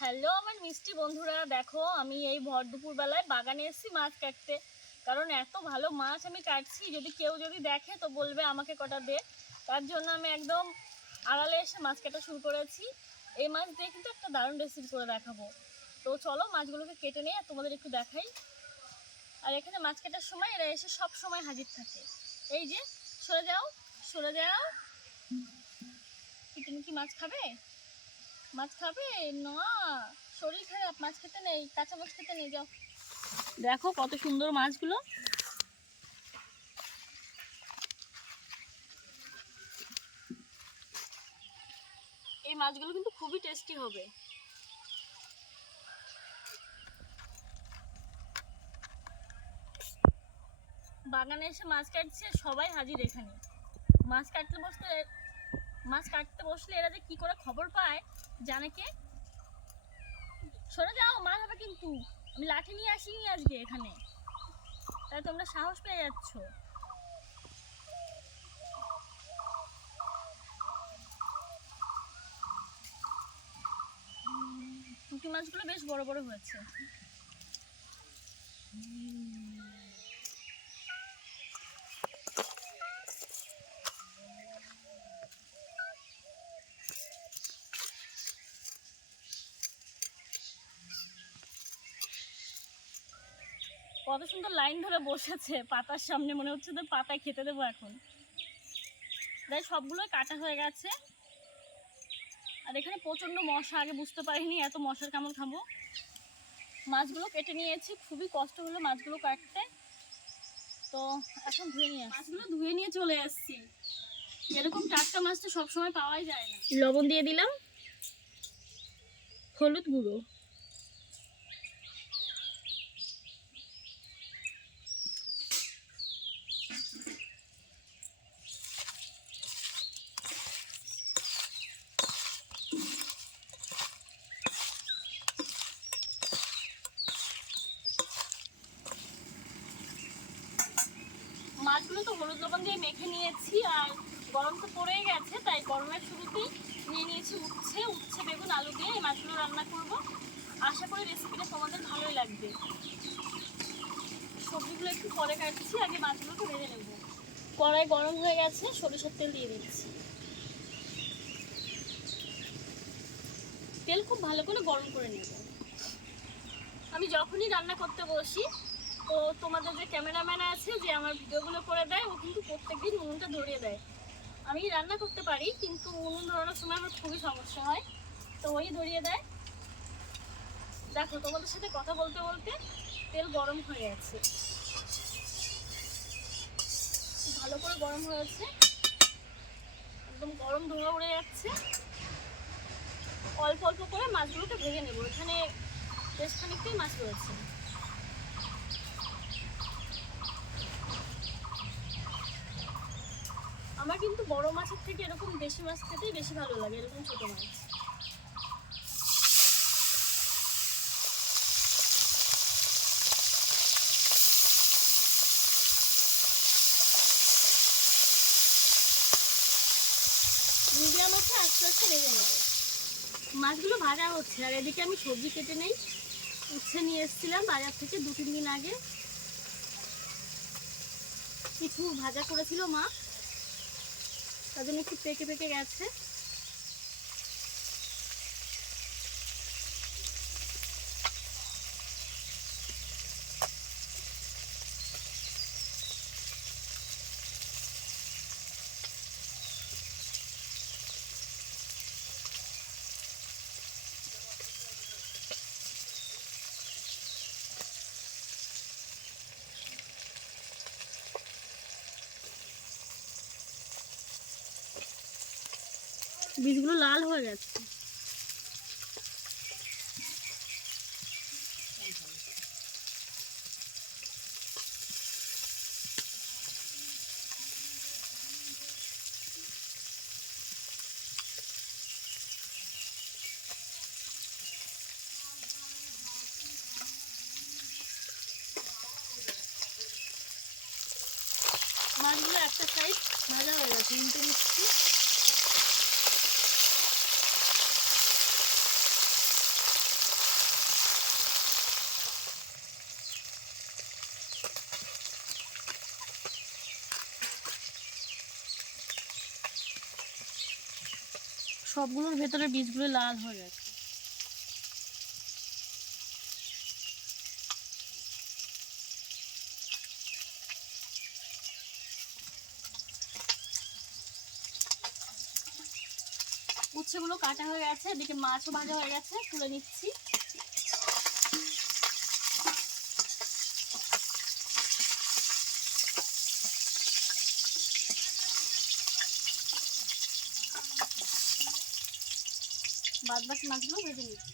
Hello আমার মিষ্টি বন্ধুরা, দেখো আমি এই ভর দুপুরবেলায় বাগানে এসেছি মাছ কাটতে। কারণ এত ভালো মাছ আমি কাটছি, যদি কেউ যদি দেখে তো বলবে আমাকে কটা দে। তার জন্য আমি একদম আড়ালে এসে মাছ কাটা শুরু করেছি। এই মাছ দিয়ে কিন্তু একটা দারুণ রেসিপি করে দেখাবো। তো চলো মাছগুলোকে কেটে নিয়ে তোমাদের একটু দেখাই। আর এখানে মাছ কাটার সময় এরা এসে সব সময় হাজির থাকে। এই যে, সরে যাও সরে যাও। কি তুমি কি মাছ খাবে? মাছ খাবে? না। শরীর খারাপ, মাছ খেতে নেই কাঁচা মাছ খেতে নেই, যাও। দেখো কত সুন্দর মাছগুলো। এই মাছগুলো কিন্তু খুবই টেস্টি হবে। বাগানে এসে মাছ কাটছে, সবাই হাজির এখানে। মাছ কাটতে বসতে মাছ কাটতে বসলে এরা যে কি করে খবর পায় জানে কে সরে যাও, মাছ হবে কিন্তু। আমি লাঠি নিয়ে আসিনি আজকে এখানে। তাই তোমরা সাহস পেয়ে যাচ্ছ। পুঁটি মাছগুলো বেশ বড় বড় হয়েছে। কত সুন্দর লাইন ধরে বসেছে পাতার সামনে মনে হচ্ছে তো পাতায় খেতে দেবো এখন। তাই সবগুলোই কাটা হয়ে গেছে। আর এখানে প্রচণ্ড মশা আগে বুঝতে পারিনি এত মশার কামড় খাব। মাছগুলো কেটে নিয়েছি খুবই কষ্ট হলো মাছগুলো কাটতে। তো এখন ধুয়ে নিয়ে মাছগুলো ধুয়ে নিয়ে চলে এসেছি এরকম টাটকা মাছ তো সবসময় পাওয়াই যায় না। লবণ দিয়ে দিলাম। হলুদ গুঁড়ো মাছগুলো তো হলুদ লবণ দিয়ে মেখে নিয়েছি আর গরম তো পড়েই গেছে, তাই গরমের শুরুতেই নিয়ে নিয়েছি উচ্ছে উচ্ছে, বেগুন, আলু দিয়ে এই মাছগুলো রান্না করব। আশা করি রেসিপিটা তোমাদের ভালোই লাগবে। সবজিগুলো একটু পরে কাটছি, আগে মাছগুলোকে ভেজে নেব। কড়াই গরম হয়ে গেছে, সরিষার তেল দিয়ে দিচ্ছি। তেল খুব ভালো করে গরম করে নেব। আমি যখনই রান্না করতে বসি তো তোমাদের যে ক্যামেরাম্যান আছে যে আমার ভিডিওগুলো করে দেয়, ও কিন্তু প্রত্যেকদিন উনুনটা ধরিয়ে দেয়। আমি রান্না করতে পারি, কিন্তু উনুন ধরানোর সময় আমার খুবই সমস্যা হয়। তো ওই ধরিয়ে দেয়। দেখো, তোমাদের সাথে কথা বলতে বলতে তেল গরম হয়ে গেছে। ভালো করে গরম হয়েছে একদম গরম ধোঁয়া উড়ে যাচ্ছে। অল্প অল্প করে মাছগুলোকে ভেঙে নেব। এখানে বেশ খানিকটাই মাছ রয়েছে। কিন্তু বড় মাছের থেকে এরকম দেশি মাছ খেতেই বেশি ভালো লাগে, এরকম ছোট মাছ। মিডিয়াম হচ্ছে আস্তে আস্তে ভেজে নেব। মাছগুলো ভাজা হচ্ছে, আর এদিকে আমি সবজি কেটে নেই। উচ্ছে নিয়ে এসেছিলাম বাজার থেকে দু তিন দিন আগে। কিছু ভাজা করেছিল মা। তার একটু পেকে পেকে গেছে। বীজগুলো লাল হয়ে গেছে। একটা সাইড ভাজা হয়ে গেছে উল্টে নিচ্ছি সবগুলোর ভেতরে বীজগুলো লাল হয়ে গেছে। উচ্ছেগুলো কাটা হয়ে গেছে, এদিকে মাছও ভাজা হয়ে গেছে, তুলে নিচ্ছি। বাদ বাকি মাছগুলো ভেজে নিচ্ছি।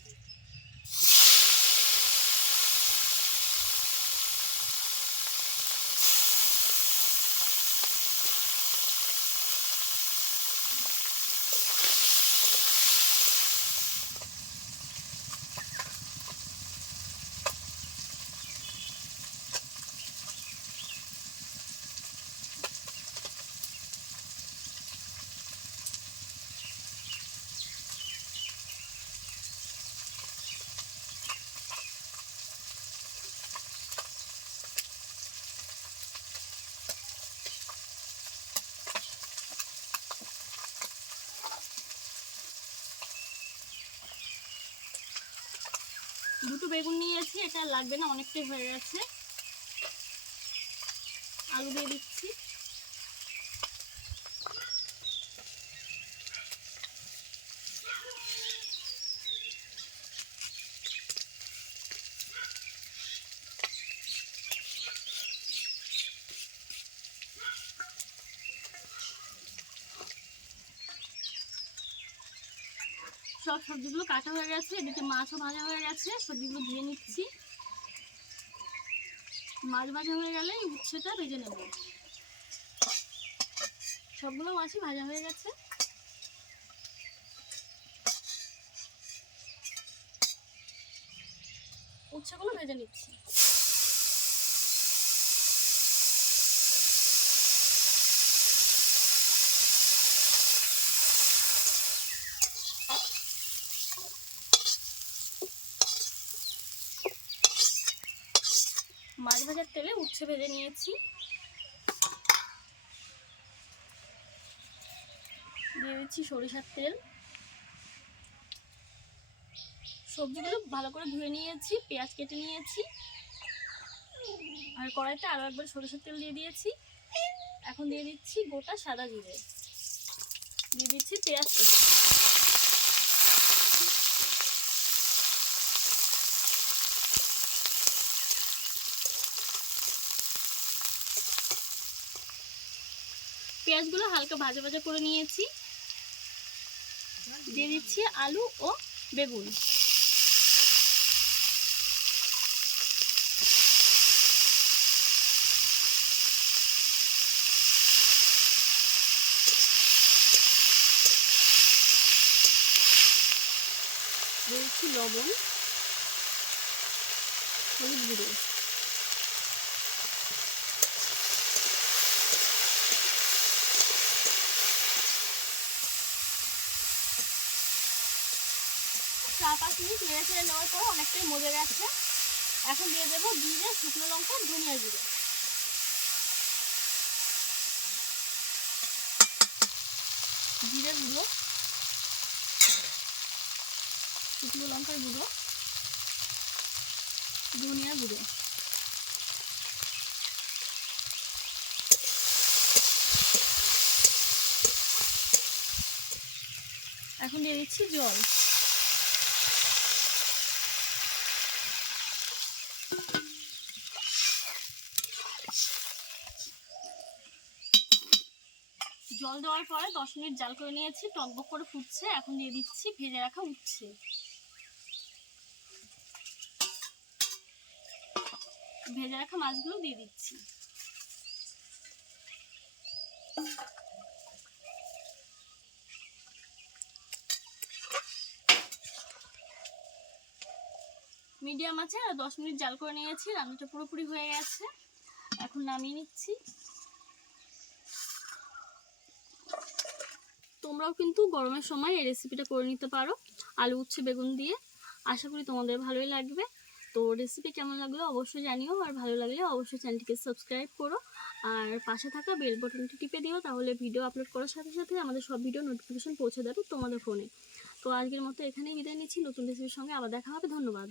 দুটো বেগুন নিয়েছি এটা লাগবে না অনেকটাই হয়ে গেছে। আলু দিয়ে দিচ্ছি। সব সবজিগুলো কাটা হয়ে গেছে, এদিকে মাছও ভাজা হয়ে গেছে, সবজিগুলো ধুয়ে নিচ্ছি। মাছ ভাজা হয়ে গেলে উচ্ছেটা ভেজে নেব। সবগুলো মাছই ভাজা হয়ে গেছে। উচ্ছেগুলো ভেজে নিচ্ছি। মাছ ভাজার তেলে উচ্ছে ভেজে নিয়েছি। দিয়ে দিচ্ছি সরিষার তেল। সবজিগুলো ভালো করে ধুয়ে নিয়েছি, পেঁয়াজ কেটে নিয়েছি। আর কড়াইতে আরও একবার সরিষার তেল দিয়ে দিয়েছি। এখন দিয়ে দিচ্ছি গোটা সাদা জিরে। দিয়ে দিচ্ছি পেঁয়াজ কেটে পেঁয়াজগুলো হালকা ভাজা ভাজা করে নিয়েছি। দিয়ে দিচ্ছি আলু ও বেগুন। দিয়ে দিচ্ছি লবণ, হলুদ গুঁড়ো। এখন দিয়ে দেবো শুকনো লঙ্কা, ধনিয়া জিরে জিরে গুঁড়ো। শুকনো লঙ্কার গুঁড়ো। ধনিয়া গুঁড়ো। এখন দিয়ে দিচ্ছি জল। জল দেওয়ার পরে দশ মিনিট জাল করে নিয়েছি টকবক করে ফুটছে, এখন দিয়ে দিচ্ছি, ভেজে রাখা উচ্ছে। ভেজে রাখা মাছগুলো দিয়ে দিচ্ছি। মিডিয়াম আছে, আর দশ মিনিট জাল করে নিয়েছি, রান্নাটা পুরোপুরি হয়ে গেছে। এখন নামিয়ে নিচ্ছি। তোমরাও কিন্তু গরমের সময় এই রেসিপিটা করে নিতে পারো। আলু, উচ্ছে, বেগুন দিয়ে। আশা করি তোমাদের ভালোই লাগবে। তো রেসিপি কেমন লাগল অবশ্যই জানিও, আর ভালো লাগলে অবশ্যই চ্যানেলটিকে সাবস্ক্রাইব করো। আর পাশে থাকা বেল বটনটি টিপে দিও, তাহলে ভিডিও আপলোড করার সাথে সাথে আমাদের সব ভিডিও নোটিফিকেশন পৌঁছে যাবে তোমাদের ফোনে তো আজকের মতো এখানেই বিদায় নিচ্ছি। নতুন রেসিপির সঙ্গে আবার দেখা হবে। ধন্যবাদ।